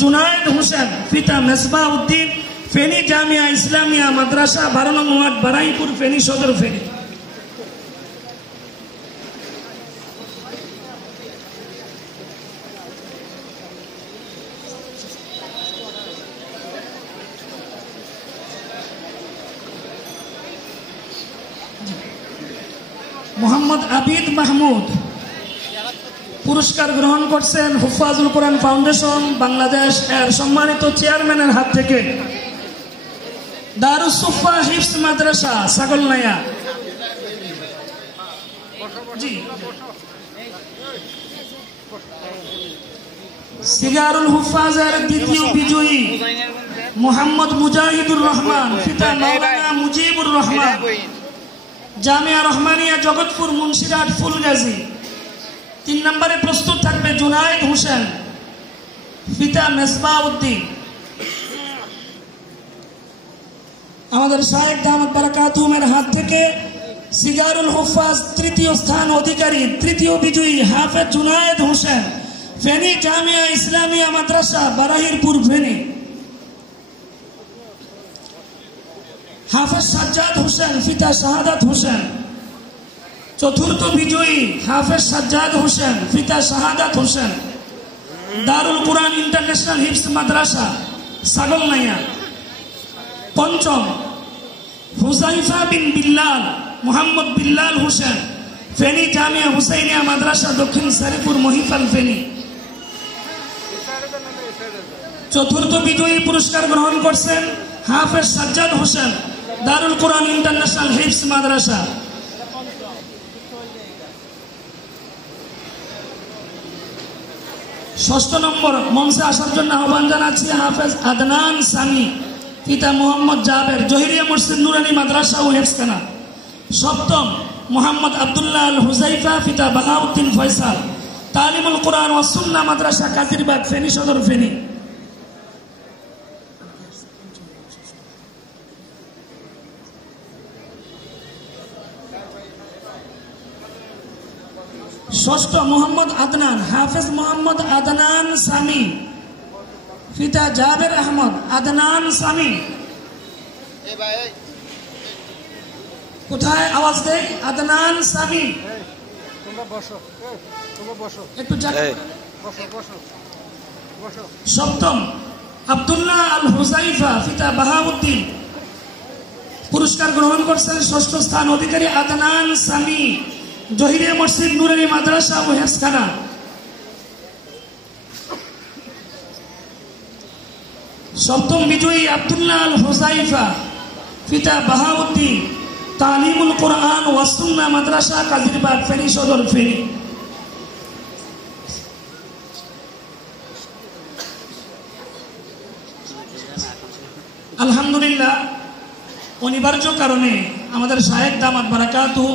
जुनायद हुसैन पिता मेसबाह उद्दीन फेनी जामिया इस्लामिया मद्रासा 12 नং ওয়ার্ড বারাইপুর ফেনী সদর ফেনী। মোহাম্মদ আবিদ মাহমুদ পুরস্কার গ্রহণ করছেন হুফাজুল কোরআন ফাউন্ডেশন বাংলাদেশ এর সম্মানিত চেয়ারম্যানের হাত থেকে। দারুস সুফা হিফজ মাদ্রাসা ছাগলনাইয়া। জি সিগারুল হুফাজের দ্বিতীয় বিজয়ী মোহাম্মদ মুজাহিদুর রহমান পিতা মাওলানা মুজিবুর রহমান জামিয়া রহমানিয়া জগৎপুর মুন্সিরহাট ফুলগাজী। 3 নম্বরে প্রস্তুত থাকবে জুনায়েদ হোসেন পিতা মেসবাহ উদ্দিন। আমাদের শায়েখ দামাত বারাকাতুহুমের হাত থেকে সিগারুল হুফাজ তৃতীয় স্থান অধিকারী তৃতীয় বিজয়ী হাফেজ জুনায়েদ হোসেন ফেনী জামিয়া ইসলামিয়া মাদ্রাসা বারাহিরপুর ফেনী। হাফেজ সাজ্জাদ হোসেন পিতা শাহাদাত হোসেন চতুর্থ বিজয়ী হাফেজ সাজ্জাদ হোসেন পিতা শাহাদাত হোসেন দারুল কুরআন ইন্টারন্যাশনাল হিফজ মাদ্রাসা ছাগলনাইয়া। পঞ্চম হুজাইফা বিন বিল্লাল মোহাম্মদ বিল্লাল হোসেন ফেনী জামিয়া হুসাইনিয়া মাদ্রাসা দক্ষিণ সারিপুর মহিফাল ফেনী। চতুর্থ বিজয়ী পুরস্কার গ্রহণ করছেন হাফেজ সাজ্জাদ হোসেন দারুল কুরআন ইন্টারন্যাশনাল হিফজ মাদ্রাসা। ষষ্ঠ নম্বর মঞ্চে আসার জন্য আহ্বান জানাচ্ছি হাফেজ আদনান সামি পিতা মোহাম্মদ জাবের জহিরিয়া মসজিদ নুরানি মাদ্রাসা ও হেফজখানা। সপ্তম মোহাম্মদ আব্দুল্লাহ আল হুজাইফা পিতা বাহাউদ্দিন ফয়সাল তালিমুল কোরআন ওয়াস সুন্নাহ মাদ্রাসা কাদিরবাগ ফেনী সদর ফেনী। ষষ্ঠ মোহাম্মদ আদনান হাফেজ মোহাম্মদ আদনান সামি পিতা জাবের আহমদ আদনান সামি। কোথায় আওয়াজ দেয় আদনান সামি একটু। সপ্তম আব্দুল্লাহ আল হুজাইফা পিতা বাহাউদ্দিন পুরস্কার গ্রহণ করছেন ষষ্ঠ স্থান অধিকারী আদনান সামি জহিরিয়া মসজিদ নুরানি মাদ্রাসা ও হেফজখানা। সপ্তম বিজয়ী আব্দুল্লাহ আল হুজাইফা পিতা বাহাউদ্দিন তালিমুল কোরআন ওয়াস সুন্নাহ মাদ্রাসা কাদিরবাগ ফেনী সদর ফেনী। আলহামদুলিল্লাহ অনিবার্য কারণে আমাদের শায়েখ দামাত বারাকাতুহু